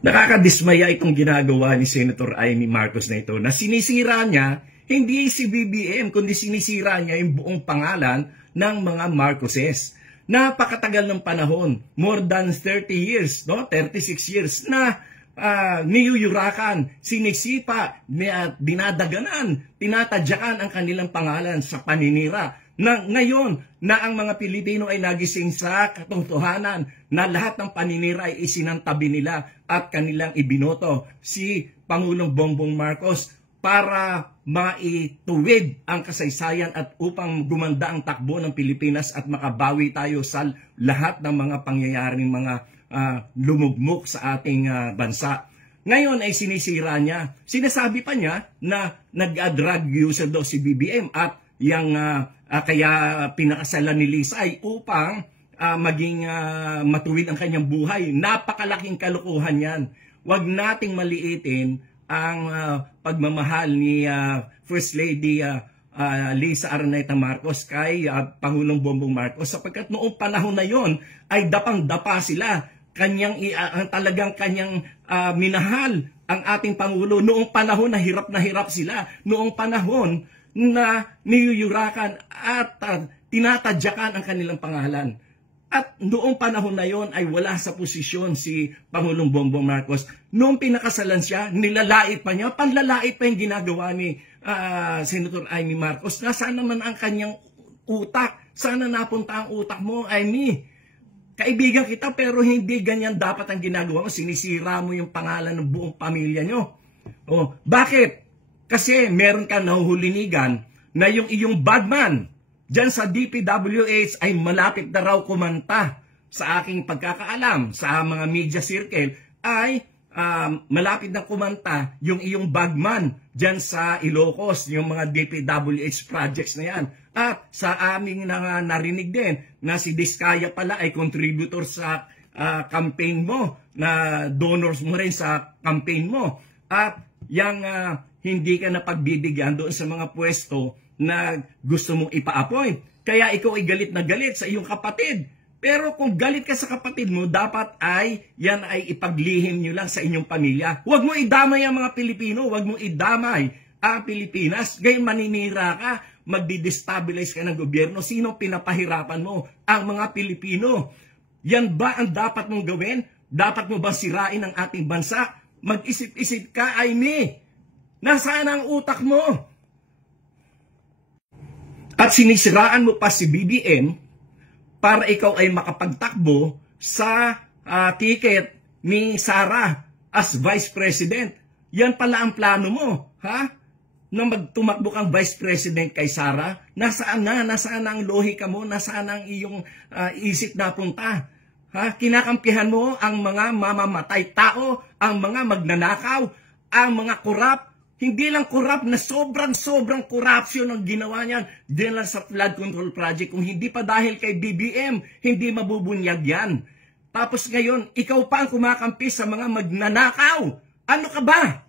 Nakakadismaya itong ginagawa ni Senator Amy Marcos na ito na sinisira niya hindi si BBM kundi sinisira niya yung buong pangalan ng mga Marcoses. Napakatagal ng panahon, more than 30 years, no? 36 years na niyuyurakan, sinisipa, dinadaganan, tinatadyakan ang kanilang pangalan sa paninira. Na ngayon na ang mga Pilipino ay nagising sa katotohanan na lahat ng paninira ay isinantabi nila at kanilang ibinoto si Pangulong Bongbong Marcos para maituwid ang kasaysayan at upang gumanda ang takbo ng Pilipinas at makabawi tayo sa lahat ng mga pangyayaring mga lumugmok sa ating bansa. Ngayon ay sinisira niya. Sinasabi pa niya na nag-drug user daw si BBM at yang kaya pinakasalan ni Lisa ay upang maging matuwid ang kanyang buhay. Napakalaking kalokohan yan. Huwag nating maliitin ang pagmamahal ni First Lady Lisa Araneta Marcos kay Pangulong Bongbong Marcos sapagkat noong panahon na yon ay dapang-dapa sila. Talagang kanyang minahal ang ating Pangulo noong panahon na hirap sila. Noong panahon na niyuyurakan at tinatadyakan ang kanilang pangalan. At noong panahon na yon ay wala sa posisyon si Pangulong Bongbong Marcos. Noong pinakasalan siya, nilalait pa niya, panlalait pa yung ginagawa ni Senator Amy Marcos. Nasaan naman ang kanyang utak? Sana napunta ang utak mo, Amy? Kaibigan kita pero hindi ganyan dapat ang ginagawa mo. Sinisira mo yung pangalan ng buong pamilya nyo. Oh, bakit? Kasi meron ka nahuhulinigan na yung iyong bagman dyan sa DPWH ay malapit na raw kumanta sa aking pagkakaalam sa mga media circle ay malapit na kumanta yung iyong bagman dyan sa Ilocos, yung mga DPWH projects na yan. At sa aming narinig din na si Diskaya pala ay contributor sa campaign mo, na donors mo rin sa campaign mo. At yung hindi ka na pagbibigyan doon sa mga pwesto na gusto mong ipa-appoint. Kaya ikaw ay galit na galit sa iyong kapatid. Pero kung galit ka sa kapatid mo, dapat ay yan ay ipaglihim nyo lang sa inyong pamilya. Huwag mo idamay ang mga Pilipino, huwag mo idamay ang Pilipinas. Ngayon maninira ka, magdi-destabilize ka ng gobyerno. Sino pinapahirapan mo? Ang mga Pilipino. Yan ba ang dapat mong gawin? Dapat mo ba sirain ang ating bansa? Mag-isip-isip ka, Amy. Nasaan ang utak mo? At sinisiraan mo pa si BBM para ikaw ay makapagtakbo sa ticket ni Sara as Vice President. Yan pala ang plano mo, ha? Na magtumakbo kang Vice President kay Sara. Nasaan na? Nasaan ang lohika mo? Nasaan ang iyong isip na punta? Ha? Kinakampihan mo ang mga mamamatay tao, ang mga magnanakaw, ang mga korap. Hindi lang korap na sobrang corruption ang ginawa niyan. Diyan lang sa flood control project. Kung hindi pa dahil kay BBM, hindi mabubunyag yan. Tapos ngayon, ikaw pa ang kumakampi sa mga magnanakaw. Ano ka ba?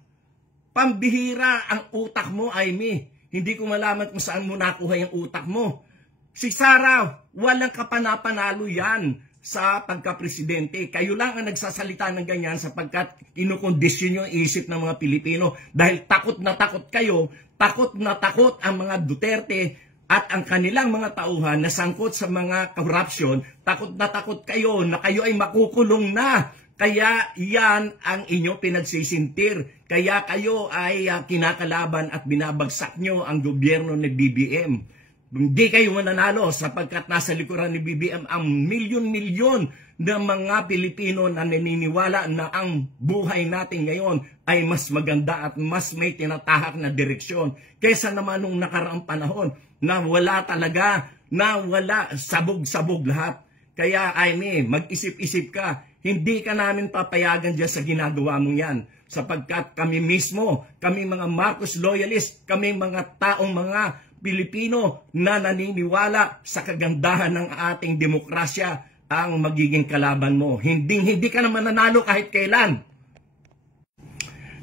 Pambihira ang utak mo, Amy. Hindi ko malaman kung saan mo nakuha yung utak mo. Si Sara, walang kapanapanalo yan sa pagka-presidente. Kayo lang ang nagsasalita ng ganyan sapagkat kinukondisyon nyo ang isip ng mga Pilipino. Dahil takot na takot kayo, takot na takot ang mga Duterte at ang kanilang mga tauhan na sangkot sa mga corruption. Takot na takot kayo na kayo ay makukulong na. Kaya yan ang inyong pinagsisintir. Kaya kayo ay kinakalaban at binabagsak nyo ang gobyerno ni BBM. Hindi kayo mananalo sapagkat nasa likuran ni BBM ang milyon-milyon na mga Pilipino na naniniwala na ang buhay natin ngayon ay mas maganda at mas may tinatahak na direksyon kaysa naman nung nakaraang panahon na wala talaga, na wala, sabog-sabog lahat. Kaya Amy, mag-isip-isip ka. Hindi ka namin papayagan dyan sa ginagawa mong yan. Sapagkat kami mismo, kami mga Marcos loyalist, kami mga taong mga Pilipino na naniniwala sa kagandahan ng ating demokrasya ang magiging kalaban mo. Hindi ka naman nanalo kahit kailan.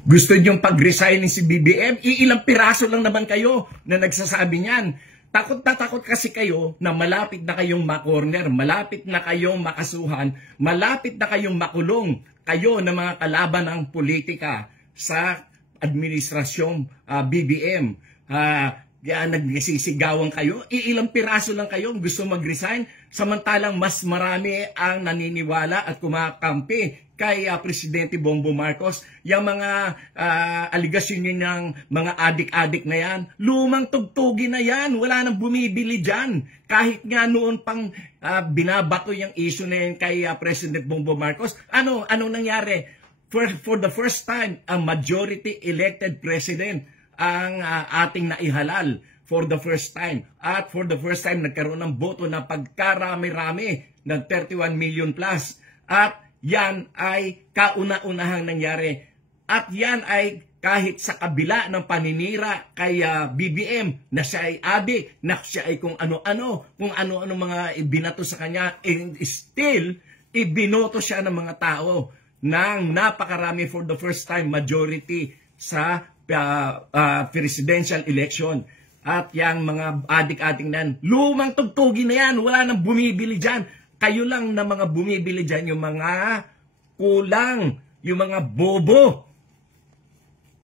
Gusto niyong pag-resign si BBM? Iilang piraso lang naman kayo na nagsasabi niyan. Takot na takot kasi kayo na malapit na kayong makorner, malapit na kayong makasuhan, malapit na kayong makulong kayo ng mga kalaban ng politika sa administrasyong BBM. Nagsisigawan kayo, ilang piraso lang kayo gusto mag-resign, samantalang mas marami ang naniniwala at kumakampi kay Presidente Bongbong Marcos. Yung mga aligasyon niya ng mga adik-adik na yan, lumang tugtugin na yan, wala nang bumibili dyan. Kahit nga noon pang binabato yung issue na yan kay President Bongbong Marcos, anong nangyari? For the first time, a majority elected president ang ating naihalal for the first time. At for the first time, nagkaroon ng boto na pagkarami-rami ng 31 million plus. At yan ay kauna-unahang nangyari. At yan ay kahit sa kabila ng paninira kay BBM na siya ay adik, na siya ay kung ano-ano mga ibinato sa kanya, and still, ibinoto siya ng mga tao ng napakarami for the first time majority sa presidential election. At yung mga adik-adik na yan, lumang tugtugin na yan, wala nang bumibili dyan. Kayo lang na mga bumibili dyan, yung mga kulang, yung mga bobo